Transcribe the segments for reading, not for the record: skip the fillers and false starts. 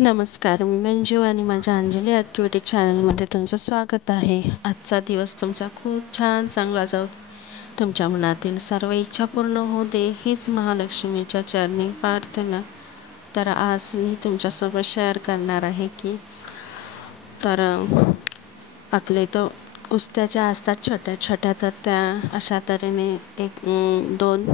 नमस्कार, मी मंजू आणि माझ्या अंजली ॲक्टिव्हिटी चॅनलमध्ये तुमचं स्वागत आहे. आजचा दिवस तुमचा खूप छान चांगला जाऊ. तुमच्या मनातील सर्व इच्छा पूर्ण होऊ दे, हीच महालक्ष्मीच्या चरणी प्रार्थना. तर आज मी तुमच्यासोबत शेअर करणार आहे की आपले तो उस्त्याच्या असतात छोट्या छोट्या, तर त्या अशा तऱ्हेने दोन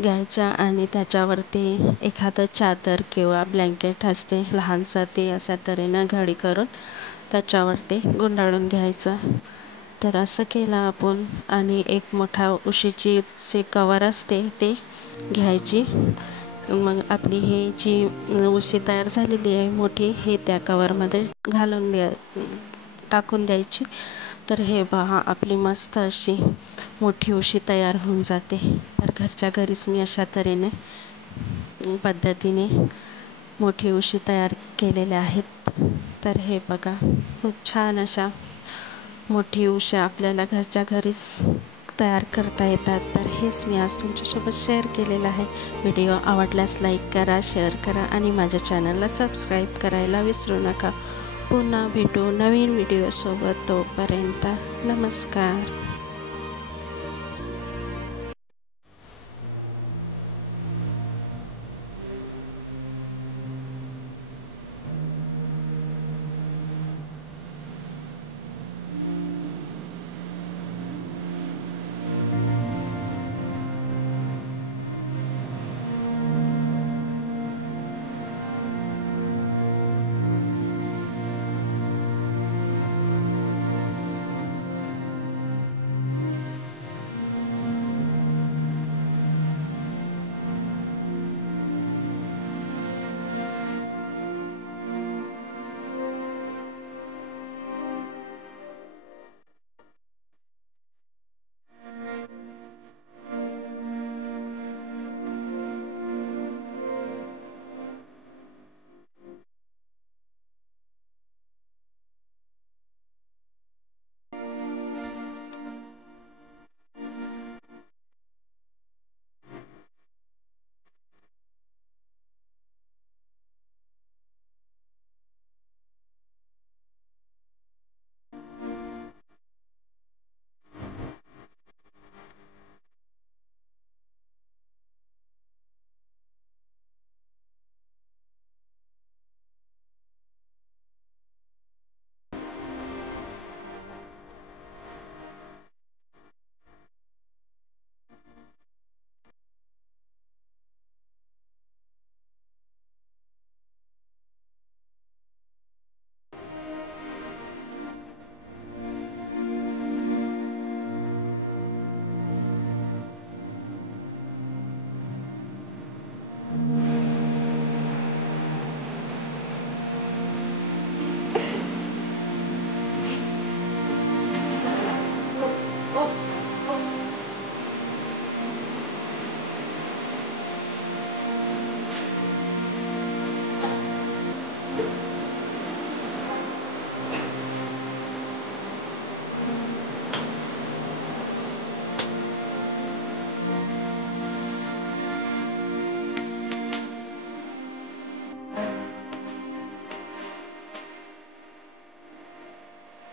घ्यायच्या आणि त्याच्यावरती एखादं चादर किंवा ब्लँकेट असते लहानसं, ते अशा तऱ्हेनं घडी करून त्याच्यावरती गुंडाळून घ्यायचं. तर असं केलं आपण आणि एक मोठा उशीची जे कवर असते ते घ्यायची. मग आपली ही जी उशी तयार झालेली आहे मोठी, हे त्या कवरमध्ये टाकून द्यायची. तर हे पहा, आपली मस्त अशी मोठी उशी तयार होऊन जाते. तर घरच्या घरीच मी अशा तऱ्हेने पद्धतीने मोठी उशी तयार केलेल्या आहेत. तर हे बघा, खूप छान अशा मोठी उशा आपल्याला घरच्या घरीच तयार करता येतात. तर हेच मी आज तुमच्यासोबत शेअर केलेलं आहे. व्हिडिओ आवडल्यास लाईक करा, शेअर करा आणि माझ्या चॅनलला सबस्क्राईब करायला विसरू नका. पुन्हा भेटू नवीन व्हिडिओसोबत. तोपर्यंत नमस्कार.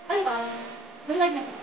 Ay, good night.